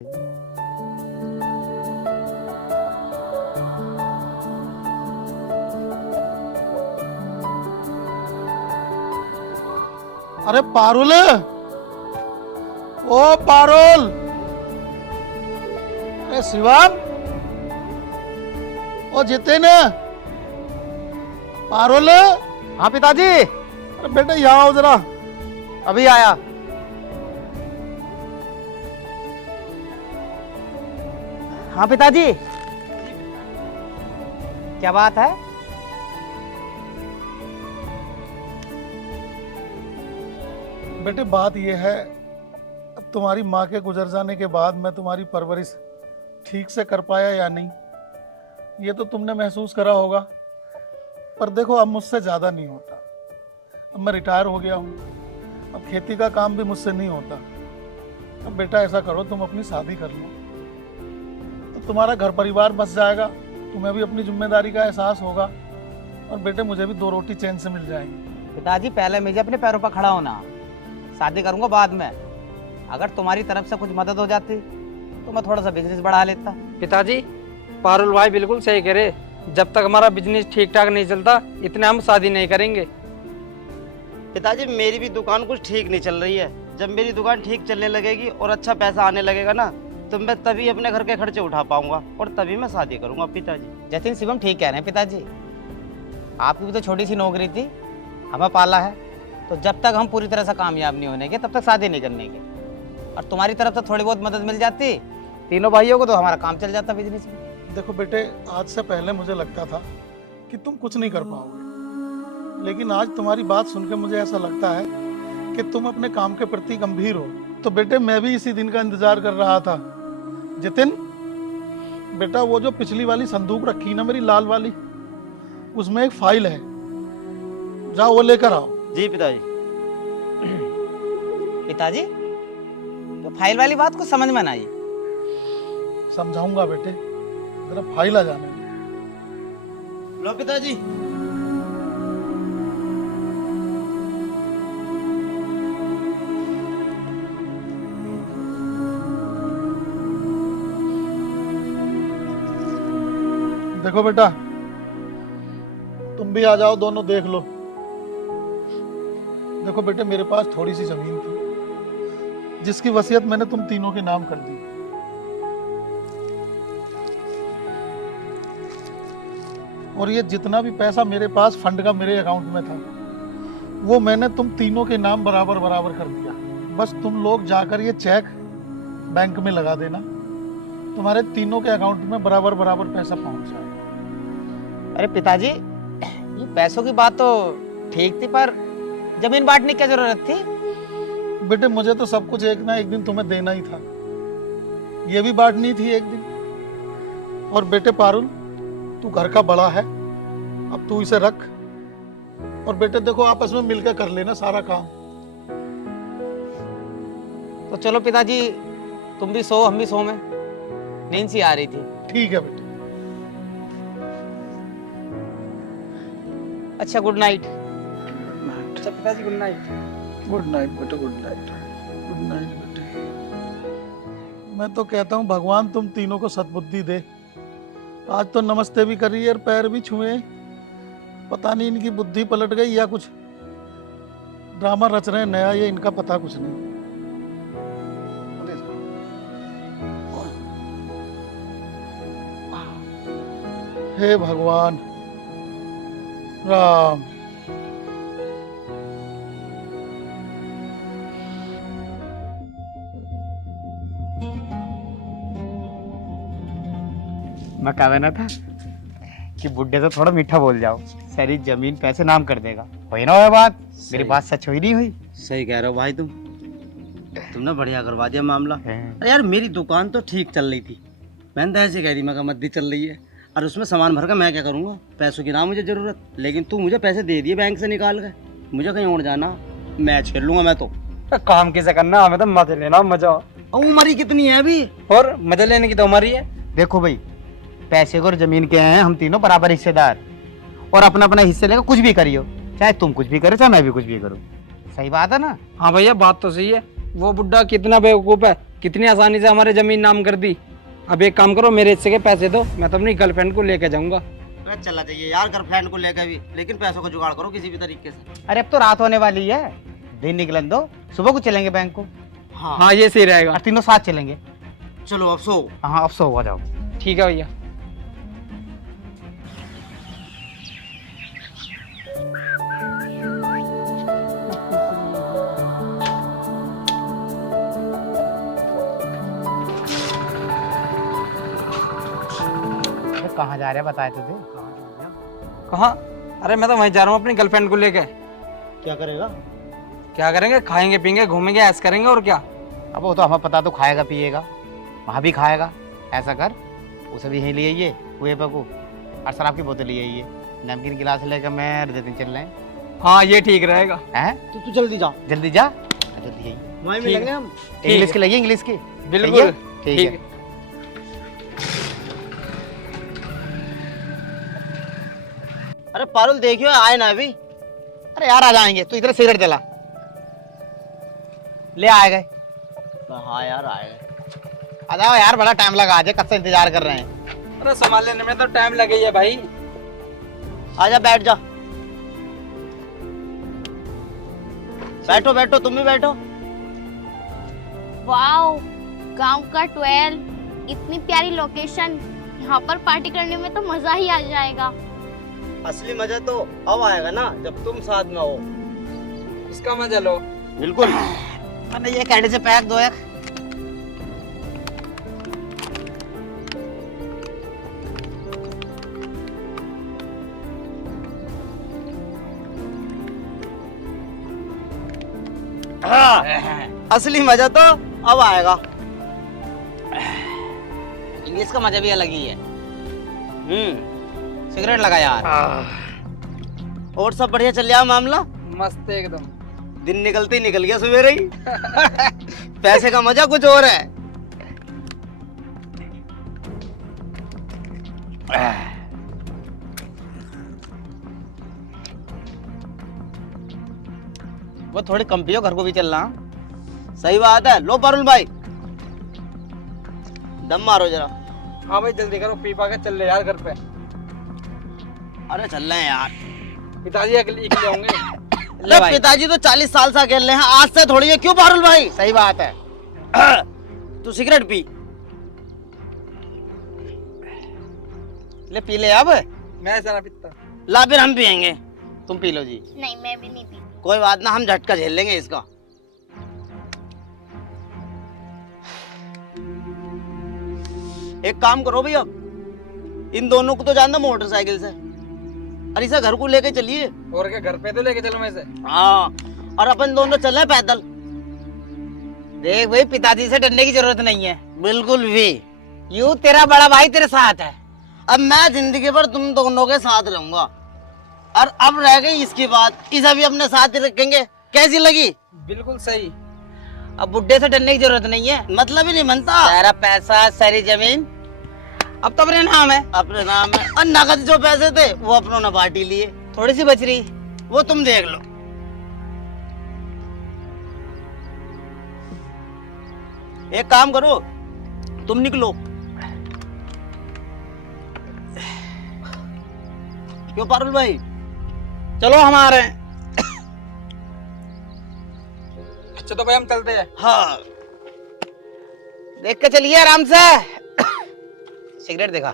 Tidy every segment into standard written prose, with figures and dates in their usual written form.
अरे पारुल, ओ पारुल, अरे शिवम, ओ जितिन, पारुल। हाँ पिताजी। अरे बेटा यहाँ आओ जरा। अभी आया। हाँ पिताजी, क्या बात है? बेटे बात यह है, तुम्हारी माँ के गुजर जाने के बाद मैं तुम्हारी परवरिश ठीक से कर पाया या नहीं, ये तो तुमने महसूस करा होगा। पर देखो अब मुझसे ज़्यादा नहीं होता, अब मैं रिटायर हो गया हूँ, अब खेती का काम भी मुझसे नहीं होता। अब बेटा ऐसा करो, तुम अपनी शादी कर लो तो तुम्हारा घर परिवार बस जाएगा, तुम्हें भी अपनी जिम्मेदारी का एहसास होगा और बेटे मुझे भी दो रोटी चैन से मिल जाएंगी। पिताजी पहले मुझे अपने पैरों पर खड़ा होना, शादी करूंगा बाद में। अगर तुम्हारी तरफ से कुछ मदद हो जाती तो मैं थोड़ा सा बिजनेस बढ़ा लेता। पिताजी पारुल भाई बिल्कुल सही कह रहे, जब तक हमारा बिजनेस ठीक ठाक नहीं चलता इतने हम शादी नहीं करेंगे। पिताजी मेरी भी दुकान कुछ ठीक नहीं चल रही है, जब मेरी दुकान ठीक चलने लगेगी और अच्छा पैसा आने लगेगा ना, तो मैं तभी अपने घर के खर्चे उठा पाऊंगा और तभी मैं शादी करूंगा। पिताजी जतिन शिवम ठीक कह रहे हैं पिताजी, आपकी भी तो छोटी सी नौकरी थी, हमें पाला है, तो जब तक हम पूरी तरह से कामयाब नहीं होने के तब तक शादी नहीं करने के। और तुम्हारी तरफ से थोड़ी बहुत मदद मिल जाती तीनों भाइयों को तो हमारा काम चल जाता बिजनेस में। देखो बेटे, आज से पहले मुझे लगता था कि तुम कुछ नहीं कर पाओगे, लेकिन आज तुम्हारी बात सुन के मुझे ऐसा लगता है कि तुम अपने काम के प्रति गंभीर हो। तो बेटे मैं भी इसी दिन का इंतजार कर रहा था। जितिन बेटा, वो जो पिछली वाली संदूक रखी ना मेरी लाल वाली, उसमें एक फाइल है, जाओ वो लेकर आओ। जी पिताजी। पिताजी तो फाइल वाली बात को समझ में ना आई। समझाऊंगा बेटे, जरा फाइल आ जाने दो। लो पिताजी। देखो बेटा, तुम भी आ जाओ, दोनों देख लो। देखो बेटे, मेरे पास थोड़ी सी जमीन थी जिसकी वसीयत मैंने तुम तीनों के नाम कर दी। और ये जितना भी पैसा मेरे पास फंड का मेरे अकाउंट में था, वो मैंने तुम तीनों के नाम बराबर बराबर कर दिया। बस तुम लोग जाकर ये चेक बैंक में लगा देना, तुम्हारे तीनों के अकाउंट में बराबर बराबर पैसा पहुंच जाएगा। अरे पिताजी, ये पैसों की बात तो ठीक थी, पर जमीन बांटने की क्या जरूरत थी? बेटे मुझे तो सब कुछ एक ना एक दिन तुम्हें देना ही था, ये भी बांटनी थी एक दिन। और बेटे पारुल, तू घर का बड़ा है, अब तू इसे रख। और बेटे देखो, आपस में मिलकर कर लेना सारा काम। तो चलो पिताजी, तुम भी सो हम भी सो में, नींद सी आ रही थी। ठीक है बेटे। अच्छा गुड नाइट। अच्छा पिताजी गुड नाइट। गुड नाइट बेटे, गुड नाइट, गुड नाइट बेटे। मैं तो कहता हूँ भगवान तुम तीनों को सद्बुद्धि दे। आज तो नमस्ते भी करी और पैर भी छुए, पता नहीं इनकी बुद्धि पलट गई या कुछ ड्रामा रच रहे हैं नया, ये इनका पता कुछ नहीं। हे भगवान राम। मैं कहना था कि बुड्ढे तो थोड़ा मीठा बोल जाओ, सारी जमीन पैसे नाम कर देगा। हुई ना वो बात? मेरी बात सच हुई नहीं हुई? सही कह रहे हो भाई, तुमने बढ़िया करवा दिया मामला। अरे यार मेरी दुकान तो ठीक चल रही थी, मैंने तो ऐसे कह दी मैं कहा मद्दी चल रही है, और उसमें सामान भर कर मैं क्या करूँगा, पैसों की ना मुझे जरूरत। लेकिन तू मुझे पैसे दे दिए बैंक से निकाल के, मुझे कहीं और जाना, मैच खेल लूंगा मैं तो। काम कैसे करना, हमें तो मजे लेना मजा। उम्र कितनी है अभी, और मजे लेने की तो हमारी है। देखो भाई, पैसे को और जमीन के हैं हम तीनों बराबर हिस्सेदार, और अपना अपना हिस्से लेकर कुछ भी करियो, चाहे तुम कुछ भी करो चाहे मैं भी कुछ भी करूँ। सही बात है ना? हाँ भैया बात तो सही है, वो बुड्ढा कितना बेवकूफ है, कितनी आसानी से हमारे जमीन नाम कर दी। अब एक काम करो, मेरे हिस्से के पैसे दो, मैं तो अपनी गर्लफ्रेंड को लेके जाऊंगा। अरे चला जाइए यार गर्लफ्रेंड को लेकर भी, लेकिन पैसों का जुगाड़ करो किसी भी तरीके से। अरे अब तो रात होने वाली है, दिन निकलन दो, सुबह को चलेंगे बैंक को हाँ हाँ ये सही रहेगा। और तीनों साथ चलेंगे। चलो अब सो। हाँ अब सो हो जाओ। ठीक है भैया। अरे कहाँ जा रहे हैं बताए तो थे। कहाँ? अरे मैं तो वहीं जा रहा हूँ अपनी गर्लफ्रेंड को लेके। क्या करेगा? क्या करेंगे? खाएंगे पीएंगे घूमेंगे ऐश करेंगे और क्या। अब वो तो हमें पता, तो खाएगा पिएगा, वहाँ भी खाएगा। ऐसा कर, उसे भी यहीं ले आइए कुएं पर को, और शराब की बोतल ले आइए, नमकीन गिलास लेकर मैं और जतिन चल रहे हैं। हाँ ये ठीक रहेगा। हैं? तो तू जल्दी जा, जल्दी जा, जल्दी आइए। वहीं ठीक मिलेंगे है। हम। इंग्लिश की लगी, इंग्लिश की। बिल्कुल ठीक है। अरे पारुल देखियो आए ना अभी। अरे यार आ जाएंगे, तू इधर सिगरेट जला ले। आए गए? हाँ यार आएगा। आ जाओ यार, बड़ा टाइम लगा, आज कब से इंतजार कर रहे हैं। अरे संभाल लेने में तो टाइम लगे ही है भाई। आजा बैठ जा। बैठो बैठो, तुम भी बैठो। वाओ, गांव का 12, इतनी प्यारी लोकेशन, यहाँ पर पार्टी करने में तो मजा ही आ जाएगा। असली मजा तो अब आएगा ना जब तुम साथ में हो। इसका मजा लो। बिल्कुल। अरे ये कैंडी से पैक दो एक। हाँ, असली मजा तो अब आएगा। इंग्लिश का मजा भी अलग ही है। सिगरेट लगा यार। और सब बढ़िया चल रहा मामला? मस्त एकदम। दिन निकलते ही निकल गया सवेरे ही। पैसे का मजा कुछ और है। वो थोड़ी कम पियो, घर को भी चलना। सही बात है। लो पारुल भाई, दम मारो जरा। हाँ भाई जल्दी करो, पी पा के चल ले यार घर पे। अरे चल रहे हैं यार। पिताजी अकेले होंगे। ले भाई। पिताजी तो 40 साल से अकेले हैं, आज से थोड़ी है। क्यों पारुल भाई? सही बात है। तू सिगरेट पी। ले पी ले अब। मैं ऐसा ना पीता। ला फिर हम पियेंगे। तुम पी लो जी। नहीं, मैं भी नहीं पी। कोई बात ना, हम झटका झेल लेंगे इसका। एक काम करो भैया, इन दोनों को तो जानना मोटरसाइकिल से, और इसे घर को लेके चलिए। और क्या, घर पे तो लेके चलो मैं से। हाँ, और अपन दोनों चल रहे पैदल। देख भाई, पिताजी से डरने की जरूरत नहीं है। बिल्कुल भी। यू तेरा बड़ा भाई तेरे साथ है। अब मैं जिंदगी भर तुम दोनों के साथ रहूंगा, और अब रह गई इसकी बात, इसे भी अपने साथ ही रखेंगे। कैसी लगी? बिल्कुल सही। अब बुड्ढे से डरने की जरूरत नहीं है। मतलब ही नहीं बनता। सारा पैसा, सारी जमीन अब तो अपने नाम है। अपने नाम है, और नकद जो पैसे थे वो अपनों ने बांटी लिए। थोड़ी सी बच रही, वो तुम देख लो। एक काम करो, तुम निकलो। क्यों पारुल भाई? चलो हमारे। अच्छा तो भाई हम चलते हैं। हाँ, देख के चलिए आराम से। सिगरेट देखा।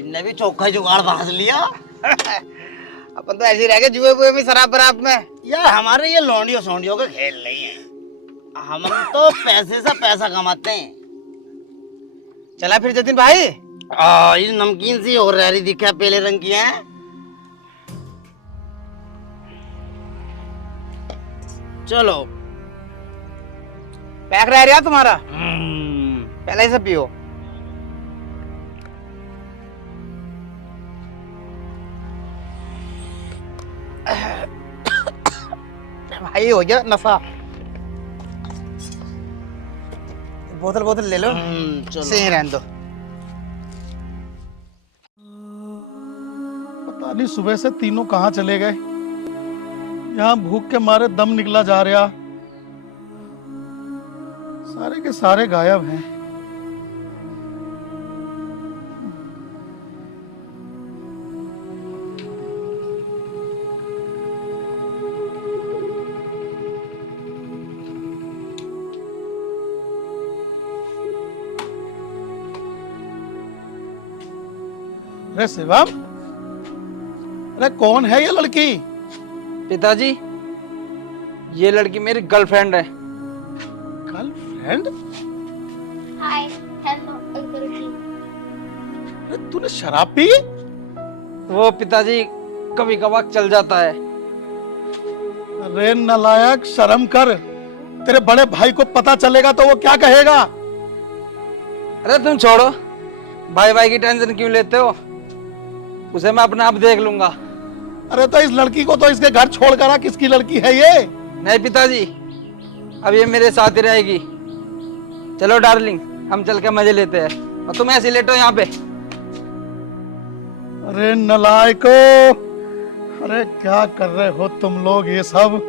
इनने भी चौखा जुगाड़ बांध लिया। अपन तो ऐसे ही रह गए जुए बुए में, शराब बराब में। यार हमारे ये लौंडियों सोंडियों का खेल नहीं है, हम तो पैसे से पैसा कमाते हैं। चला फिर जतिन भाई। ये नमकीन सी और रही दिखा, पीले रंग की है। चलो। पैक रह रहा तुम्हारा, पहले ही से पियो। भाई हो गया नशा। बोतल बोतल ले लो। चलो। सही रहने दो। पता नहीं सुबह से तीनों कहाँ चले गए। यहाँ भूख के मारे दम निकला जा रहा। सारे के सारे गायब हैं। अरे शिवम, अरे कौन है ये लड़की? पिताजी, ये लड़की मेरी गर्लफ्रेंड है। गर्लफ्रेंड? हाय, हेलो अंकल जी। अरे तूने शराब पी? वो पिताजी कभी कभार चल जाता है। अरे नालायक, शर्म कर। तेरे बड़े भाई को पता चलेगा तो वो क्या कहेगा? अरे तुम छोड़ो, भाई भाई की टेंशन क्यों लेते हो? उसे मैं अपने आप देख लूंगा। अरे तो इस लड़की को तो इसके घर छोड़ कर आ। किसकी लड़की है ये? नहीं पिताजी, अब ये मेरे साथ ही रहेगी। चलो डार्लिंग, हम चल के मजे लेते हैं और तुम ऐसे लेटो यहाँ पे। अरे नालायको, अरे क्या कर रहे हो तुम लोग ये सब?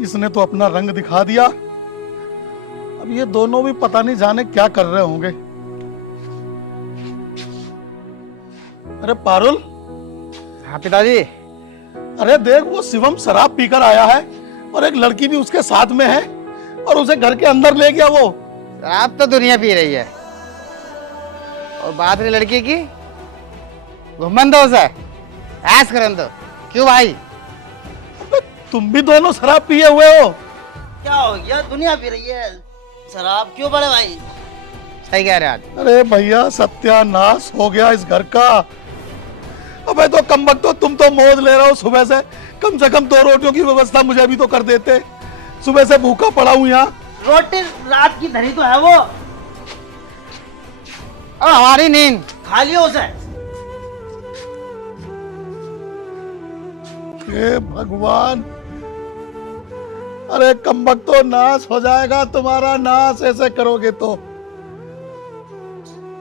इसने तो अपना रंग दिखा दिया। अब ये दोनों भी पता नहीं जाने क्या कर रहे होंगे। अरे पारुल, हाँ पिताजी। अरे देख, वो शिवम शराब पीकर आया है और एक लड़की भी उसके साथ में है और उसे घर के अंदर ले गया। वो शराब तो दुनिया पी रही है, और बात रही लड़की की, घुमन दो उसे, ऐश करन दो। क्यों भाई? अबे, तुम भी दोनों शराब पिए हुए हो? क्या हो गया? दुनिया पी रही है, शराब क्यों बड़े भाई? सही कह रहे आज। अरे भैया, सत्यानाश हो गया इस घर का। अबे तो कमबख्त, तो तुम तो मौज ले रहे हो सुबह से कम 2 रोटियों की व्यवस्था मुझे भी तो कर देते। सुबह से भूखा पड़ा हूं यहाँ। रोटी रात की धरी तो है वो, और हमारी नींद खा लियो उसे। हे भगवान, अरे कमबख्त, तो नाश हो जाएगा तुम्हारा नाश ऐसे करोगे तो।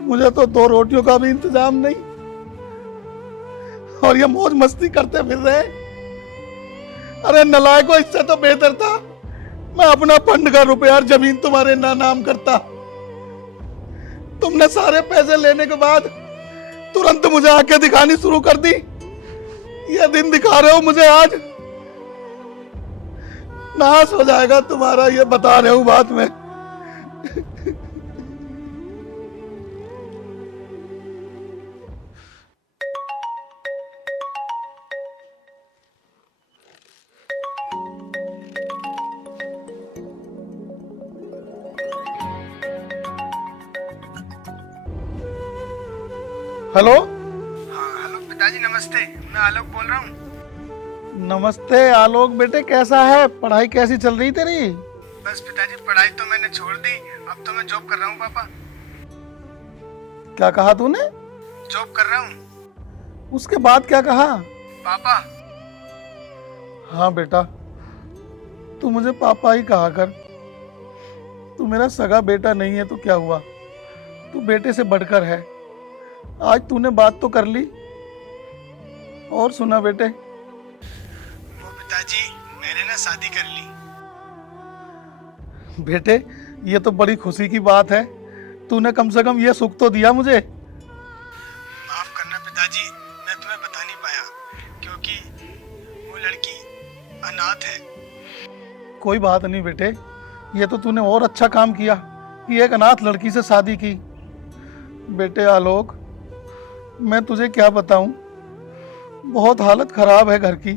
मुझे तो 2 रोटियों का भी इंतजाम नहीं, और ये मौज मस्ती करते फिर रहे। अरे नलायको, इससे तो बेहतर था मैं अपना फंड का रुपया और जमीन तुम्हारे नाम करता। तुमने सारे पैसे लेने के बाद तुरंत मुझे आंखें दिखानी शुरू कर दी। ये दिन दिखा रहे हो मुझे आज। नाश हो जाएगा तुम्हारा, ये बता रहे हो बात में। हेलो। हाँ हेलो पिताजी, नमस्ते। मैं आलोक बोल रहा हूँ। नमस्ते आलोक बेटे, कैसा है? पढ़ाई कैसी चल रही तेरी? बस पिताजी, पढ़ाई तो मैंने छोड़ दी, अब तो मैं जॉब कर रहा हूँ पापा। क्या कहा तूने? जॉब कर रहा हूँ उसके बाद क्या कहा? पापा। हाँ बेटा, तू मुझे पापा ही कहा कर। तू मेरा सगा बेटा नहीं है तो क्या हुआ, तू बेटे से बढ़कर है। आज तूने बात तो कर ली। और सुना बेटे? वो पिताजी, मैंने ना शादी कर ली। बेटे, ये तो बड़ी खुशी की बात है। तूने कम से कम ये सुख तो दिया मुझे। माफ करना पिताजी, मैं तुम्हें बता नहीं पाया क्योंकि वो लड़की अनाथ है। कोई बात नहीं बेटे, ये तो तूने और अच्छा काम किया कि एक अनाथ लड़की से शादी की। बेटे आलोक, मैं तुझे क्या बताऊं, बहुत हालत खराब है घर की।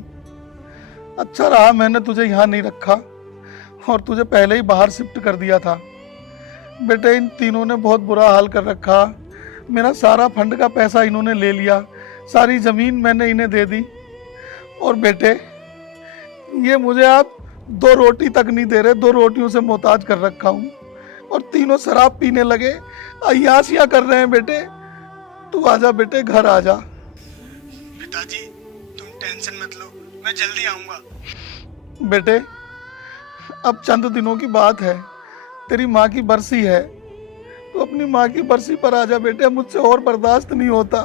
अच्छा रहा मैंने तुझे यहाँ नहीं रखा और तुझे पहले ही बाहर शिफ्ट कर दिया था। बेटे, इन तीनों ने बहुत बुरा हाल कर रखा। मेरा सारा फंड का पैसा इन्होंने ले लिया, सारी ज़मीन मैंने इन्हें दे दी। और बेटे, ये मुझे आप 2 रोटी तक नहीं दे रहे। 2 रोटियों से मोहताज कर रखा हूँ और तीनों शराब पीने लगे, अय्याशियाँ कर रहे हैं। बेटे तू आजा, बेटे घर आजा। पिताजी तुम टेंशन मत लो, मैं जल्दी आऊंगा। बेटे, अब चंद दिनों की बात है, तेरी माँ की बरसी है, तो अपनी माँ की बरसी पर आजा बेटे। मुझसे और बर्दाश्त नहीं होता।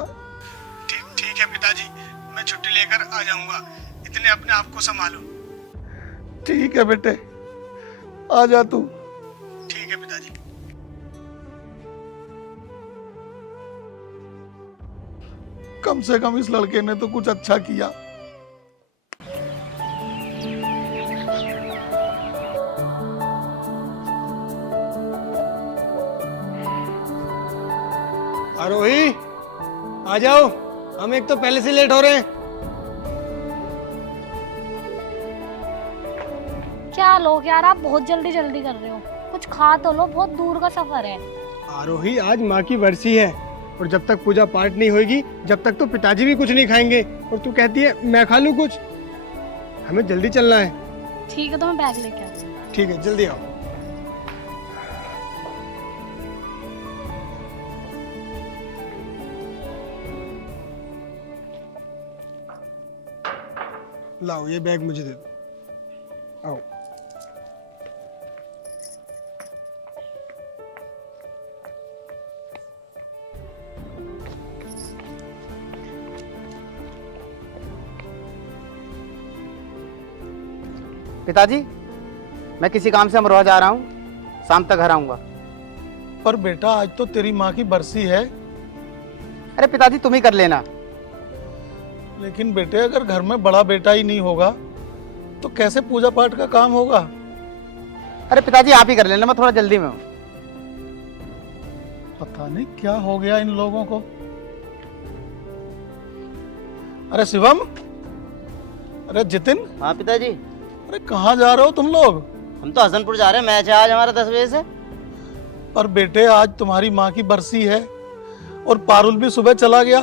ठीक है पिताजी, मैं छुट्टी लेकर आ जाऊंगा। इतने अपने आप को संभालो। ठीक है बेटे, आ जा तू। ठीक है पिताजी। कम से कम इस लड़के ने तो कुछ अच्छा किया। आरोही आ जाओ, हम एक तो पहले से लेट हो रहे हैं। क्या लोग यार, आप बहुत जल्दी जल्दी कर रहे हो, कुछ खा तो लो, बहुत दूर का सफर है। आरोही आज माँ की बरसी है और जब तक पूजा पाठ नहीं होगी जब तक तो पिताजी भी कुछ नहीं खाएंगे, और तू कहती है मैं खा लूँ कुछ। हमें जल्दी चलना है। ठीक है, तो मैं बैग लेके आती हूँ। ठीक है, जल्दी आओ। लाओ ये बैग मुझे दे दो। आओ। पिताजी, मैं किसी काम से अमरोहा जा रहा हूँ, शाम तक घर आऊंगा। पर बेटा आज तो तेरी माँ की बरसी है। अरे पिताजी तुम ही कर लेना। लेकिन बेटे अगर घर में बड़ा बेटा ही नहीं होगा तो कैसे पूजा पाठ का काम होगा? अरे पिताजी आप ही कर लेना, मैं थोड़ा जल्दी में हूँ। पता नहीं क्या हो गया इन लोगों को। अरे शिवम, अरे जितिन, हाँ पिताजी। अरे कहाँ जा रहे हो तुम लोग? हम तो हसनपुर जा रहे हैं, मैच है आज हमारा 10 बजे से। पर बेटे आज तुम्हारी माँ की बरसी है और पारुल भी सुबह चला गया।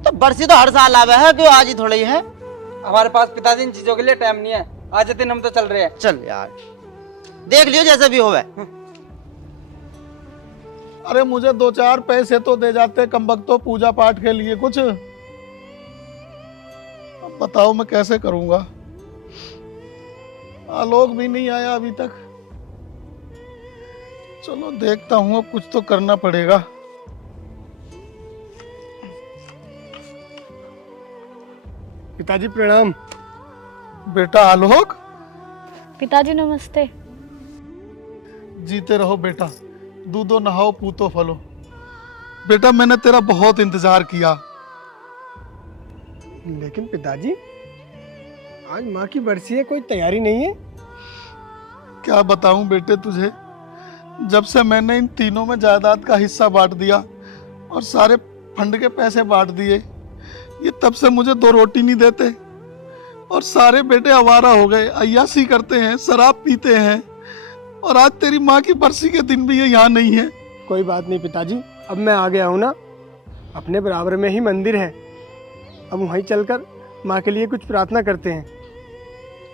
तो बरसी तो हर साल आवे है, क्यों आज ही थोड़ा ही है? हमारे पास पिताजी इन चीजों के लिए टाइम नहीं है। आज जतिन हम तो चल रहे हैं। चल यार, देख लियो जैसे भी होवे। अरे मुझे 2-4 पैसे तो दे जाते कमबख्तो पूजा पाठ के लिए कुछ। अब बताओ मैं कैसे करूंगा? आलोक भी नहीं आया अभी तक। चलो देखता हूँ, अब कुछ तो करना पड़ेगा। पिताजी प्रणाम। बेटा आलोक, पिताजी नमस्ते। जीते रहो बेटा, दूधो नहाओ पूतो फलो। बेटा मैंने तेरा बहुत इंतजार किया। लेकिन पिताजी आज माँ की बरसी है, कोई तैयारी नहीं है। क्या बताऊं बेटे तुझे, जब से मैंने इन तीनों में जायदाद का हिस्सा बांट दिया और सारे फंड के पैसे बांट दिए, ये तब से मुझे 2 रोटी नहीं देते और सारे बेटे आवारा हो गए, अय्यासी करते हैं, शराब पीते हैं। और आज तेरी माँ की बरसी के दिन भी ये यहाँ नहीं है। कोई बात नहीं पिताजी, अब मैं आ गया हूँ ना, अपने बराबर में ही मंदिर है, अब वहीं चलकर माँ के लिए कुछ प्रार्थना करते हैं।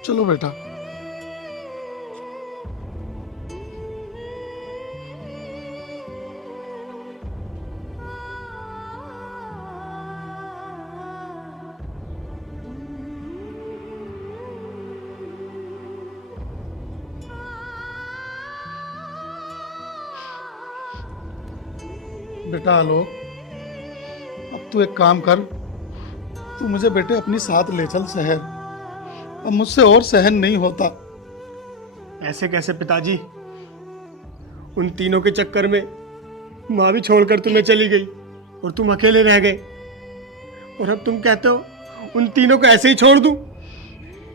चलो बेटा। बेटा आलोक, अब तू एक काम कर, तू मुझे बेटे अपनी साथ ले चल शहर। अब मुझसे और सहन नहीं होता। ऐसे कैसे पिताजी, उन तीनों के चक्कर में माँ भी छोड़कर तुम्हें चली गई और तुम अकेले रह गए, और अब तुम कहते हो उन तीनों को ऐसे ही छोड़ दूं?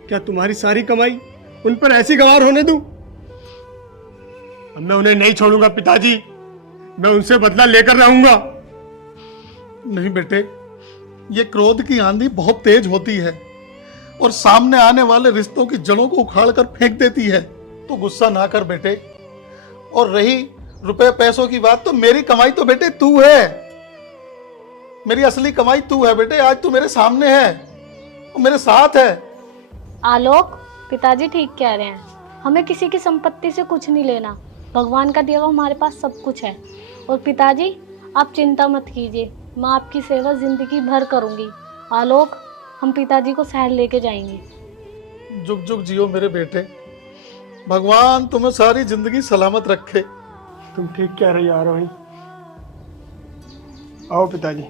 क्या तुम्हारी सारी कमाई उन पर ऐसी गवार होने दूं? अब मैं उन्हें नहीं छोड़ूंगा पिताजी, मैं उनसे बदला लेकर रहूंगा। नहीं बेटे, ये क्रोध की आंधी बहुत तेज होती है और सामने आने वाले रिश्तों की जड़ों को उखाड़ कर फेंक देती है। तो गुस्सा ना कर बेटे। और रही रुपए पैसों की बात, तो मेरी कमाई तो बेटे तू है, मेरी असली कमाई तू है बेटे। आज तू मेरे सामने है और मेरे साथ है। आलोक, पिताजी ठीक कह रहे हैं, हमें किसी की संपत्ति से कुछ नहीं लेना, भगवान का दिया हुआ हमारे पास सब कुछ है। और पिताजी आप चिंता मत कीजिए, मैं आपकी सेवा जिंदगी भर करूंगी। आलोक, हम पिताजी को शहर लेके जाएंगे। जुग जुग जियो मेरे बेटे, भगवान तुम्हें सारी जिंदगी सलामत रखे। तुम ठीक कह रही हो आरोही। आओ पिताजी।